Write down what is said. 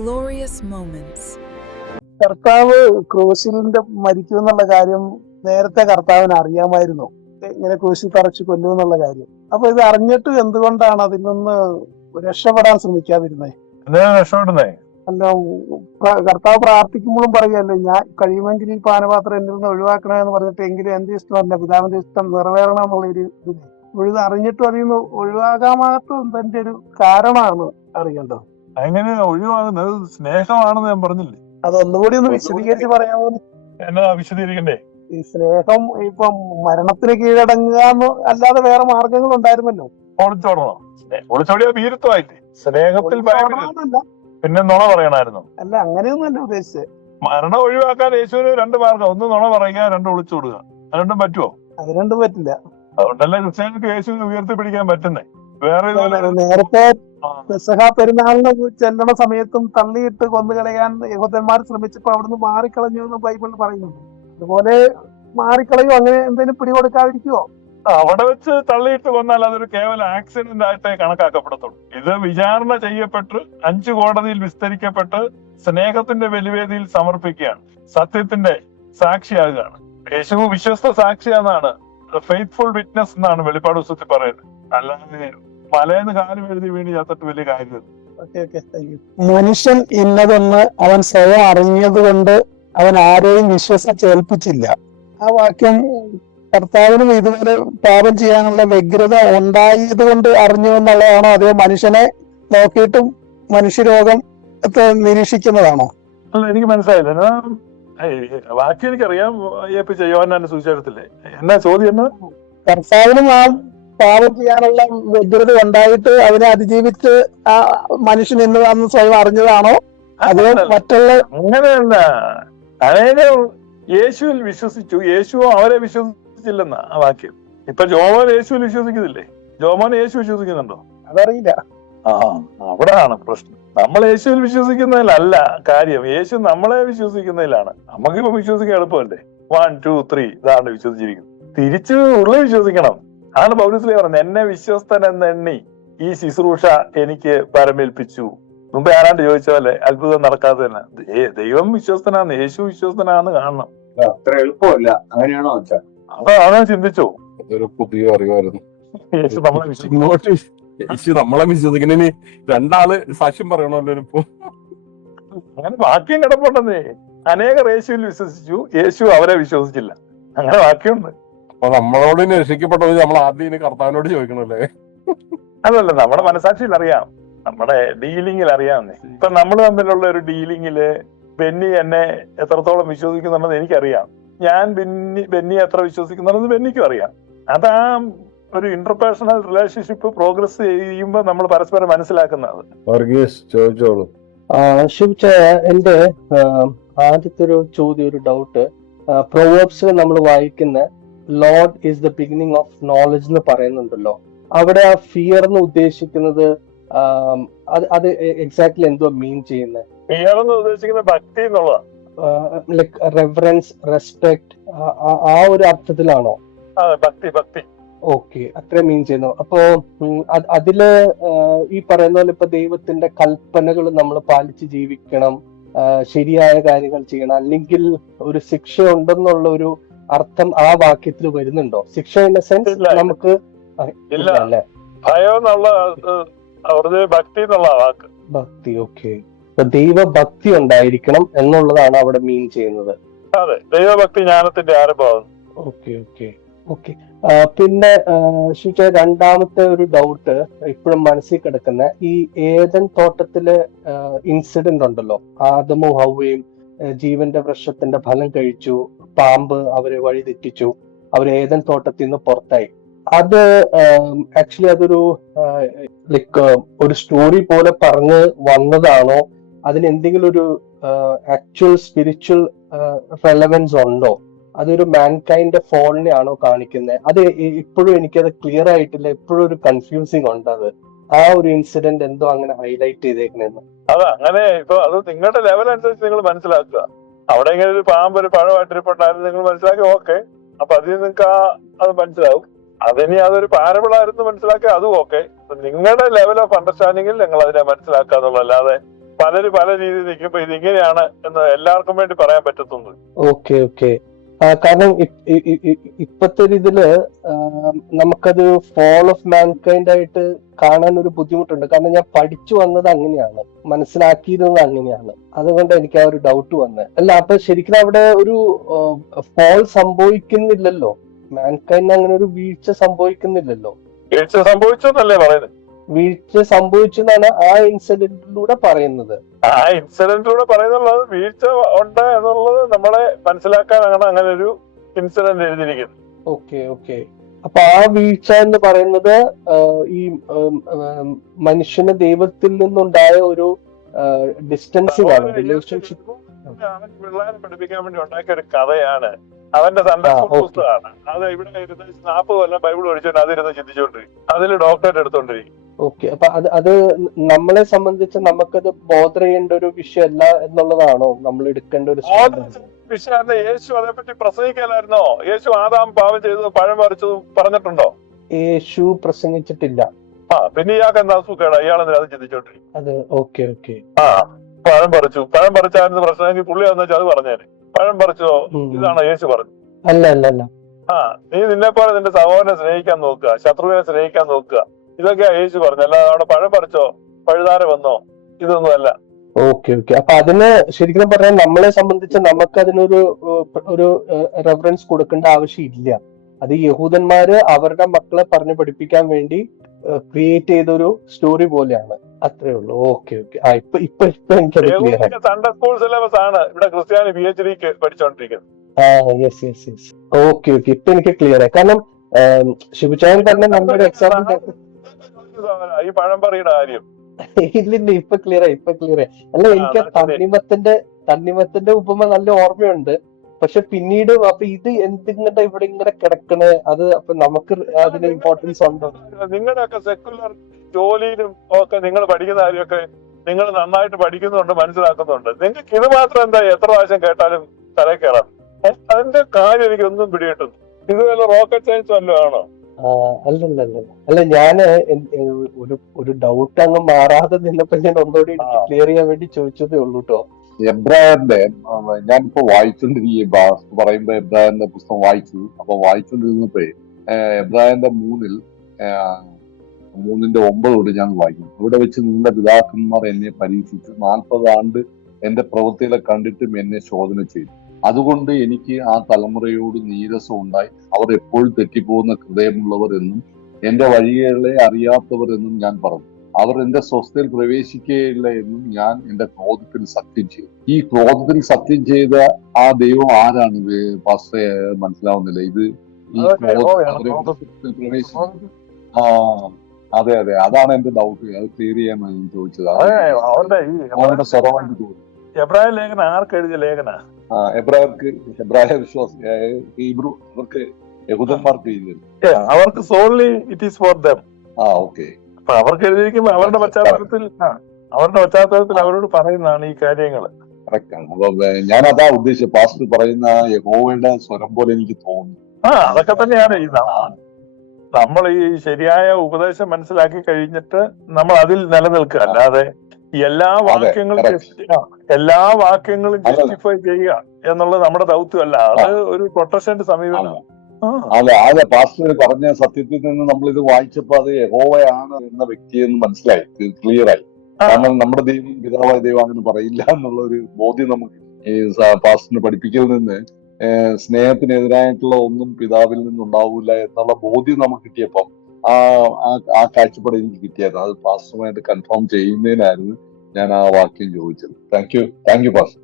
glorious moments. കർത്താവ് ക്രൂശിലിന്റെ മരിക്കുമെന്നുള്ള കാര്യം നേരത്തെ കർത്താവിന് അറിയാമായിരുന്നു, ഇങ്ങനെ ക്രൂശിൽ തറച്ച് കൊല്ലുമെന്നുള്ള കാര്യം. അപ്പൊ ഇത് അറിഞ്ഞിട്ട് എന്തുകൊണ്ടാണ് അതിൽ നിന്ന് രക്ഷപ്പെടാൻ ശ്രമിക്കാതിരുന്നത്? രക്ഷപ്പെടുന്നേ അല്ല, കർത്താവ് പ്രാർത്ഥിക്കുമ്പോഴും പറയല്ലേ, ഞാൻ കഴിയുമെങ്കിൽ ഈ പാനപാത്രം എന്നിൽ നിന്ന് ഒഴിവാക്കണമെന്ന് പറഞ്ഞിട്ട്, എങ്കിലും എന്റെ ഇഷ്ടമല്ല പിതാവിന്റെ ഇഷ്ടം നിറവേറണം എന്നുള്ള ഒരു ഇതിന് ഇത് അറിഞ്ഞിട്ടും അതിൽ നിന്ന് ഒഴിവാകാമാത്ത എന്തിന്റെ ഒരു കാരണമാണ് അറിയേണ്ടത്. അങ്ങനെ ഒഴിവാകുന്നത് സ്നേഹമാണെന്ന് ഞാൻ പറഞ്ഞില്ലേ. അതൊന്നുകൂടി ഒന്ന് വിശദീകരിച്ച് പറയാമോ? എന്നാ വിശദീകരിക്കണ്ടേ? ഈ സ്നേഹം ഇപ്പം മരണത്തിന് കീഴടങ്ങുക അല്ലാതെ വേറെ മാർഗങ്ങൾ ഉണ്ടായിരുന്നല്ലോ. ഒളിച്ചോടണോ? ഒളിച്ചോടിയാ ഭീരുത്വമായില്ലേ? സ്നേഹത്തിൽ ഭയമില്ല, പിന്നെ നുണ പറയണമായിരുന്നു. അല്ല, അങ്ങനെയൊന്നുമല്ല ഉദ്ദേശിച്ചത്. മരണം ഒഴിവാക്കാൻ യേശുവിന് രണ്ട് മാർഗം, ഒന്ന് നുണ പറയുക, രണ്ട് ഒളിച്ചോടുക. അത് രണ്ടും പറ്റുമോ? അത് രണ്ടും പറ്റില്ല. അതുകൊണ്ടല്ലേ ക്രിസ്ത്യാനിക്ക് യേശുവിനെ ഉയർത്തിപ്പിടിക്കാൻ പറ്റുന്നേ. വേറെ നേരത്തെ പെസഹ പെരുന്നാളിന് ചെല്ലണ സമയത്തും തള്ളിയിട്ട് കൊന്നുകളയാൻ യഹൂദന്മാർ ശ്രമിച്ചപ്പോ അവിടുന്ന് മാറിക്കളഞ്ഞു എന്ന് ബൈബിളിൽ പറയുന്നുണ്ട്. അതുപോലെ മാറിക്കളയോ, അങ്ങനെ എന്തെങ്കിലും പിടികൊടുക്കാതിരിക്കുവോ? അവിടെ വെച്ച് തള്ളിയിട്ട് കൊന്നാൽ അതൊരു കേവലം ആക്സിഡന്റ് ആയിട്ടേ കണക്കാക്കപ്പെടത്തുള്ളൂ. ഇത് വിചാരണ ചെയ്യപ്പെട്ട് 5 കോടതിയിൽ വിസ്തരിക്കപ്പെട്ട് സ്നേഹത്തിന്റെ ബലിവേദിയിൽ സമർപ്പിക്കുകയാണ്, സത്യത്തിന്റെ സാക്ഷിയാകുകയാണ്. യേശു വിശ്വസ്ത സാക്ഷിയാണെന്നാണ്, ഫെയ്ത്ത്ഫുൾ വിറ്റ്നസ് എന്നാണ് വെളിപ്പാട് പുസ്തകത്തിൽ പറയുന്നത്. അല്ലാതെ മലയെന്ന് കാലം എഴുതി വീണ് ചത്തിട്ട് വലിയ കാര്യം. മനുഷ്യൻ ഇന്നതെന്ന് അവൻ സ്വയം അറിഞ്ഞത് കൊണ്ട് അവൻ ആരെയും വിശ്വസിച്ചേൽപ്പിച്ചില്ല. ആ വാക്യം കർത്താവിനും ഇതുവരെ പാപം ചെയ്യാനുള്ള വ്യഗ്രത ഉണ്ടായത് കൊണ്ട് അറിഞ്ഞു എന്നുള്ളതാണോ, അതോ മനുഷ്യനെ നോക്കിയിട്ടും മനുഷ്യരോഗം നിരീക്ഷിക്കുന്നതാണോ? അല്ല, എനിക്ക് മനസ്സിലായില്ല. വാക്യം എനിക്കറിയാം, യോഹന്നാന്റെ സുവിശേഷത്തിലെ. എന്നാ ചോദ്യം? എന്നാ കർത്താവിനും ആ പാപം ചെയ്യാനുള്ള വ്യഗ്രത ഉണ്ടായിട്ട് അതിനെ അതിജീവിച്ച് ആ മനുഷ്യൻ ഇന്ന് അന്ന് സ്വയം അറിഞ്ഞതാണോ, അതോ മറ്റുള്ള? അങ്ങനെയല്ല, അതായത് യേശുവിൽ വിശ്വസിച്ചു, യേശു അവരെ വിശ്വസിച്ചില്ലെന്നാ ആ വാക്യം. ഇപ്പൊ ജോമോൻ യേശുവിൽ വിശ്വസിക്കുന്നില്ലേ? ജോമോൻ യേശു വിശ്വസിക്കുന്നുണ്ടോ? അതറിയില്ല. അവിടാണ് പ്രശ്നം. നമ്മൾ യേശുവിൽ വിശ്വസിക്കുന്നതിലല്ല കാര്യം, യേശു നമ്മളെ വിശ്വസിക്കുന്നതിലാണ്. നമുക്കിപ്പോ വിശ്വസിക്കാൻ എളുപ്പമല്ലേ? 1 2 3 ഇതാണ് വിശ്വസിച്ചിരിക്കുന്നത്. തിരിച്ചു ഉള്ളിൽ വിശ്വസിക്കണം. ആണ് പൗലോസ് പറയുന്നത്, എന്നെ വിശ്വസ്തൻ എന്നെണ്ണി ഈ ശുശ്രൂഷ എനിക്ക് പരമേൽപ്പിച്ചു. മുമ്പ് ആരാണ്ട് ചോദിച്ച പോലെ അത്ഭുതം നടക്കാതെ തന്നെ ദൈവം വിശ്വസ്തനാന്ന്, യേശു വിശ്വസ്തനാന്ന് കാണണം. അത്ര എളുപ്പമല്ല. അങ്ങനെയാണോ വെച്ചാൽ അതാ ചിന്തിച്ചോ? അതൊരു പുതിയ അറിവായിരുന്നു. യേശു നമ്മളെ വിശ്വസിക്കുന്നതിന് രണ്ടാള് സാക്ഷ്യം പറയണല്ലോ ഇപ്പൊ. അങ്ങനെ വാക്യം കിടപ്പുണ്ടെന്നേ. അനേകർ യേശുവിൽ വിശ്വസിച്ചു, യേശു അവരെ വിശ്വസിച്ചില്ല. അങ്ങനെ വാക്യമുണ്ട്. അപ്പൊ നമ്മളോട് രക്ഷിക്കപ്പെട്ടത് നമ്മൾ ആദ്യം കർത്താവിനോട് ചോദിക്കണല്ലേ? അതല്ല, നമ്മുടെ മനസാക്ഷിയിൽ അറിയാം, നമ്മുടെ ഡീലിംഗിൽ അറിയാമെന്നേ. ഇപ്പൊ നമ്മൾ തമ്മിലുള്ള ഒരു ഡീലിംഗില് ബെന്നി എന്നെ എത്രത്തോളം വിശ്വസിക്കുന്നുണ്ടെന്ന് എനിക്കറിയാം, ഞാൻ ബെന്നി എത്ര വിശ്വസിക്കുന്നുണ്ടെന്ന് ബെന്നിക്കും അറിയാം. അതാ ഒരു ഇന്റർപേഴ്സണൽ റിലേഷൻഷിപ്പ് പ്രോഗ്രസ് ചെയ്യുമ്പോൾ നമ്മൾ പരസ്പരം മനസ്സിലാക്കുന്നത്. ചോദിച്ചോളൂ. എന്റെ ആദ്യത്തെ ഒരു ചോദ്യം, ഒരു ഡൗട്ട്, പ്രൊവേർബ്സിൽ നമ്മൾ വായിക്കുന്ന Lord is the beginning of knowledge എന്ന് പറയുന്നുണ്ടല്ലോ, അവിടെ ആ ഫിയർ എന്ന് ഉദ്ദേശിക്കുന്നത് അത് എക്സാക്ട്ലി എന്തോ മീൻ ചെയ്യുന്നത്? ഫിയർ എന്ന് ഉദ്ദേശിക്കുന്നത് ഭക്തി എന്നുള്ളതാണ്. ലൈക് റെവറൻസ്, റെസ്പെക്ട്, ആ ഒരു അർത്ഥത്തിലാണോ? ഭക്തി. ഓക്കെ, അത്രയും മീൻ ചെയ്യുന്നു. അപ്പോ അതില് ഈ പറയുന്ന പോലെ ഇപ്പൊ ദൈവത്തിന്റെ കൽപ്പനകൾ നമ്മൾ പാലിച്ച് ജീവിക്കണം, ശരിയായ കാര്യങ്ങൾ ചെയ്യണം, അല്ലെങ്കിൽ ഒരു ശിക്ഷ ഉണ്ടെന്നുള്ള ഒരു അർത്ഥം ആ വാക്യത്തിൽ വരുന്നുണ്ടോ? ശിക്ഷ ഇൻ ദ സെൻസ് നമുക്ക് അല്ലേ? ഭയം എന്നുള്ള ഭക്തി എന്നുള്ള വാക്ക്. ഭക്തി. ഓക്കെ, ദൈവഭക്തി ഉണ്ടായിരിക്കണം എന്നുള്ളതാണ് അവിടെ മീൻ ചെയ്യുന്നത്. അതെ, ദൈവഭക്തി ജ്ഞാനത്തിന്റെ ആരംഭമാണ്. Okay okay okay. പിന്നെ രണ്ടാമത്തെ ഒരു ഡൗട്ട് ഇപ്പോഴും മനസ്സിൽ കിടക്കുന്ന, ഈ ഏദൻ തോട്ടത്തിലെ ഇൻസിഡന്റ് ഉണ്ടല്ലോ, ആദമും ഹവ്വയും ജീവന്റെ വൃക്ഷത്തിന്റെ ഫലം കഴിച്ചു, പാമ്പ് അവരെ വഴിതെറ്റിച്ചു, അവർ ഏദൻ തോട്ടത്തിൽ നിന്ന് പുറത്തായി. അത് ആക്ച്വലി അതൊരു ലൈക്ക് ഒരു സ്റ്റോറി പോലെ പറഞ്ഞ് വന്നതാണോ, അതിന് എന്തെങ്കിലും ഒരു ആക്ച്വൽ സ്പിരിച്വൽ റെലവൻസ് ഉണ്ടോ? അതൊരു മാൻകൈൻഡ് ഫോളിനെ ആണോ കാണിക്കുന്നത്? അത് ഇപ്പോഴും എനിക്കത് ക്ലിയർ ആയിട്ടില്ല, ഇപ്പോഴും ഒരു കൺഫ്യൂസിങ് ഉണ്ട്. അത് ആ ഒരു ഇൻസിഡന്റ് എന്തോ അങ്ങനെ ഹൈലൈറ്റ് ചെയ്തേക്കണെന്ന്. അത് അങ്ങനെ ഇപ്പൊ അത് നിങ്ങളുടെ ലെവൽ അനുസരിച്ച് നിങ്ങൾ മനസ്സിലാക്കുക. അവിടെ ഇങ്ങനെ ഒരു പാമ്പ് ഒരു പഴമായിട്ടിരിപ്പുണ്ടായിരുന്നു നിങ്ങൾ മനസ്സിലാക്കി, ഓക്കെ, അപ്പൊ അതിൽ നിങ്ങൾക്ക് അത് മനസ്സിലാവും. അതിനി അതൊരു പാരബിളായിരുന്നു മനസ്സിലാക്കുക, അതും ഓക്കെ. നിങ്ങളുടെ ലെവൽ ഓഫ് അണ്ടർസ്റ്റാൻഡിങ്ങിൽ നിങ്ങൾ അതിനെ മനസ്സിലാക്കുക എന്നുള്ളതല്ലാതെ പലരും പല രീതിയിൽ നിൽക്കുമ്പോ ഇത് ഇങ്ങനെയാണ് എന്ന് എല്ലാവർക്കും വേണ്ടി പറയാൻ പറ്റത്തുള്ളൂ. Okay okay. കാരണം ഇപ്പത്തെ ഒരു ഇതില് നമുക്കത് ഫോൾ ഓഫ് മാൻകൈൻഡ് ആയിട്ട് കാണാൻ ഒരു ബുദ്ധിമുട്ടുണ്ട്. കാരണം ഞാൻ പഠിച്ചു വന്നത് അങ്ങനെയാണ്, മനസ്സിലാക്കിയിരുന്നത് അങ്ങനെയാണ്. അതുകൊണ്ട് എനിക്ക് ആ ഒരു ഡൗട്ട് വന്നത്. അല്ല, അപ്പൊ ശരിക്കും അവിടെ ഒരു ഫോൾ സംഭവിക്കുന്നില്ലല്ലോ, മാൻകൈൻഡ് അങ്ങനെ ഒരു വീഴ്ച സംഭവിക്കുന്നില്ലല്ലോ. വീഴ്ച സംഭവിച്ചെന്നല്ലേ പറയുന്നത്? വീഴ്ച സംഭവിച്ചെന്നാണ് ആ ഇൻസിഡന്റിലൂടെ പറയുന്നത്. ആ ഇൻസിഡന്റിലൂടെ പറയുന്നുള്ളത് വീഴ്ച ഉണ്ട് എന്നുള്ളത് നമ്മളെ മനസ്സിലാക്കാനാണ് അങ്ങനെ ഒരു ഇൻസിഡന്റ് എഴുതിയിരിക്കുന്നത്. Okay okay. അപ്പൊ ആ വീഴ്ച എന്ന് പറയുന്നത് ഈ മനുഷ്യന് ദൈവത്തിൽ നിന്നുണ്ടായ ഒരു ഡിസ്റ്റൻസിംഗ് ആണ്, റിലേഷൻഷിപ്പ്. അവൻ പിള്ളേരെ പഠിപ്പിക്കാൻ വേണ്ടി ഉണ്ടാക്കിയ ഒരു കഥയാണ്, അവന്റെ സൺഡേ സ്കൂൾ പുസ്തകമാണ്. അത് ഇവിടെ 40 കൊല്ലം ബൈബിൾ പഠിച്ചോണ്ട് അതിരുന്ന് ചിന്തിച്ചോണ്ടിരിക്കും, അതിൽ ഡോക്ടറേറ്റ് എടുത്തോണ്ടിരിക്കും. ഓക്കെ. അപ്പൊ അത് നമ്മളെ സംബന്ധിച്ച് നമുക്കത് ബോധർ ചെയ്യേണ്ട ഒരു വിഷയമല്ല എന്നുള്ളതാണോ നമ്മൾ എടുക്കേണ്ട ഒരു വിഷയം? യേശു അതേപ്പറ്റി പ്രസംഗിക്കലായിരുന്നോ? യേശു ആദാം പാപം ചെയ്തത് പഴം പറിച്ചത് പറഞ്ഞിട്ടുണ്ടോ? യേശു പ്രസംഗിച്ചിട്ടില്ല. പിന്നെ ഇയാൾക്ക് എന്താ സുഖേടാ? ഇയാളെന്താ അത് ചിന്തിച്ചോണ്ടിരിക്കും? അത് ഓക്കെ ഓക്കെ. പഴം പറിച്ചായിരുന്നു പ്രശ്നമെങ്കിൽ പുള്ളി വന്നു വെച്ചാൽ അത് പറഞ്ഞേനെ. പഴം പറിച്ചോ? ഇതാണോ യേശു പറഞ്ഞു? അല്ല അല്ല അല്ല. നീ നിന്നെപ്പോലെ നിന്റെ സഹോദരനെ സ്നേഹിക്കാൻ നോക്കുക, ശത്രുവിനെ സ്നേഹിക്കാൻ നോക്കുക, ഇതൊക്കെയാ യേശു പറഞ്ഞു. അല്ലാതെ അവിടെ പഴം പറിച്ചോ, പഴുതാര വന്നോ, ഇതൊന്നും അല്ല. Okay okay. അപ്പൊ അതിന് ശരിക്കും പറയാൻ നമ്മളെ സംബന്ധിച്ച് നമുക്ക് അതിനൊരു റെഫറൻസ് കൊടുക്കേണ്ട ആവശ്യമില്ല. അത് യഹൂദന്മാര് അവരുടെ മക്കളെ പറഞ്ഞു പഠിപ്പിക്കാൻ വേണ്ടി ക്രിയേറ്റ് ചെയ്തൊരു സ്റ്റോറി പോലെയാണ്, അത്രേ ഉള്ളൂ. Okay okay. ഇപ്പൊ എനിക്കത് ക്ലിയർ ആയി. സൺഡേ സ്കൂൾ സിലബസ് ആണ് ഇവിടെ ക്രിസ്ത്യാനി PhD പഠിച്ചോണ്ടിരിക്കുന്നത്. Yes yes yes. Okay okay. ഇപ്പൊ എനിക്ക് ക്ലിയർ ആയി. കാരണം ശിവചായൻ തന്നെ നമ്മുടെ എക്സാമ്പിൾ ഈ പഴംപറിയുടെ കാര്യം ഇല്ലില്ല, ഇപ്പൊ ക്ലിയർ ആയി. അല്ല, എനിക്ക് തണ്ണിമത്തന്റെ ഉപമ നല്ല ഓർമ്മയുണ്ട്. പക്ഷെ പിന്നീട് അപ്പൊ ഇത് എന്തിങ്ങനെ ഇവിടെ ഇങ്ങനെ കിടക്കണേ, അത് അപ്പൊ നമുക്ക് അതിന് ഇമ്പോർട്ടൻസ് ഉണ്ടോ? നിങ്ങളുടെയൊക്കെ സെക്കുലർ ജോലിയിലും ഒക്കെ നിങ്ങൾ പഠിക്കുന്ന കാര്യമൊക്കെ നിങ്ങൾ നന്നായിട്ട് പഠിക്കുന്നുണ്ട്, മനസ്സിലാക്കുന്നുണ്ട്. നിങ്ങൾക്ക് ഇത് മാത്രം എന്താ എത്ര പ്രാവശ്യം കേട്ടാലും തലേ കയറാം? അതിന്റെ കാര്യം എനിക്കൊന്നും പിടികിട്ടുന്നു. ഇത് വല്ല റോക്കറ്റ് സയൻസ് വല്ലതും ആണോ? അല്ല, ഞാന് ഒരു ഡൗട്ട് അങ്ങ് മാറാതെ നിന്നപ്പോ ഞാൻ ഒന്നുകൂടി ക്ലിയർ ചെയ്യാൻ വേണ്ടി ചോദിച്ചതേ ഉള്ളൂ കേട്ടോ. എബ്രായറിന്റെ ഞാനിപ്പോ വായിച്ചോണ്ടിരിക്കുക പറയുമ്പോ എബ്രായറിന്റെ പുസ്തകം വായിച്ചു. അപ്പൊ വായിച്ചോണ്ടിരുന്നപ്പോ എബ്രായറിന്റെ 3:9 ഞാൻ വായിക്കും. ഇവിടെ വെച്ച് നിങ്ങളുടെ പിതാക്കന്മാർ എന്നെ പരീക്ഷിച്ചു, 40 ആണ്ട് എന്റെ പ്രവൃത്തികളെ കണ്ടിട്ടും എന്നെ ശോധന ചെയ്തു. അതുകൊണ്ട് എനിക്ക് ആ തലമുറയോട് നീരസം ഉണ്ടായി. അവർ എപ്പോഴും തെറ്റിപ്പോകുന്ന ഹൃദയമുള്ളവർ എന്നും എന്റെ വഴികളെ അറിയാത്തവർ എന്നും ഞാൻ പറഞ്ഞു. അവർ എന്റെ സ്വസ്ഥയിൽ പ്രവേശിക്കുകയില്ല എന്നും ഞാൻ എന്റെ ക്രോധത്തിൽ സത്യം ചെയ്തു. ഈ ക്രോധത്തിൽ സത്യം ചെയ്ത ആ ദൈവം ആരാണ്? പാസ്റ്ററെ മനസ്സിലാവുന്നില്ല. ഇത് ഈ ക്രോധത്തിൽ പ്രവേശിക്കും. അതെ, അതാണ് എന്റെ ഡൗട്ട്. അത് ക്ലിയർ ചെയ്യാൻ ചോദിച്ചത്. അവരുടെ സ്വഭാവമായിട്ട് തോന്നി. എബ്രായ ലേഖന ആർക്ക് എഴുതിയ ലേഖന? എബ്രായ വിശ്വാസ ഹീബ്രു അവർക്ക് യഹൂദന്മാർക്ക് എഴുതിയത്. അവർക്ക് സോൺലി it is for them. Okay. അപ്പൊ അവർക്ക് എഴുതിയിരിക്കുമ്പോ അവരുടെ പശ്ചാത്തലത്തിൽ അവരോട് പറയുന്നതാണ് ഈ കാര്യങ്ങൾ. കറക്റ്റ് ആണ്. അപ്പൊ ഞാൻ അതാ ഉദ്ദേശിച്ചത്. പാസ്റ്റർ പറയുന്ന യഹോവയുടെ സ്വരം പോലെ എനിക്ക് തോന്നുന്നു. അതൊക്കെ തന്നെയാണ് നമ്മൾ ഈ ശരിയായ ഉപദേശം മനസ്സിലാക്കി കഴിഞ്ഞിട്ട് നമ്മൾ അതിൽ നിലനിൽക്കുക. അല്ലാതെ എല്ലാ വാക്യങ്ങളും ജസ്റ്റിഫൈ ചെയ്യുക എന്നുള്ളത് നമ്മുടെ ദൗത്യമല്ല. അത് ഒരു പ്രൊട്ടസ്റ്റന്റ് സമീപനമാണ്. അതെ, പാസ്റ്റർ പറഞ്ഞ സത്യത്തിൽ നിന്ന് നമ്മൾ ഇത് വായിച്ചപ്പോ അത് യഹോവയാണ് എന്ന വ്യക്തിയെന്ന് മനസ്സിലായി, ക്ലിയർ ആയി. കാരണം നമ്മുടെ ദൈവം പിതാവായ ദൈവം അങ്ങനെ പറയില്ല എന്നുള്ള ഒരു ബോധ്യം നമുക്ക് ഈ പാസ്റ്ററിന് പഠിപ്പിക്കലിൽ നിന്ന് സ്നേഹത്തിനെതിരായിട്ടുള്ള ഒന്നും പിതാവിൽ നിന്നുണ്ടാവില്ല എന്നുള്ള ബോധ്യം നമുക്ക് കിട്ടിയപ്പം ആ കാഴ്ചപ്പാട് എനിക്ക് കിട്ടിയായിരുന്നു. അത് പാസ്റ്ററുമായിട്ട് കൺഫേം ചെയ്യുന്നതിനായിരുന്നു ഞാൻ ആ വാക്യം ചോദിച്ചത്. Thank you pastor.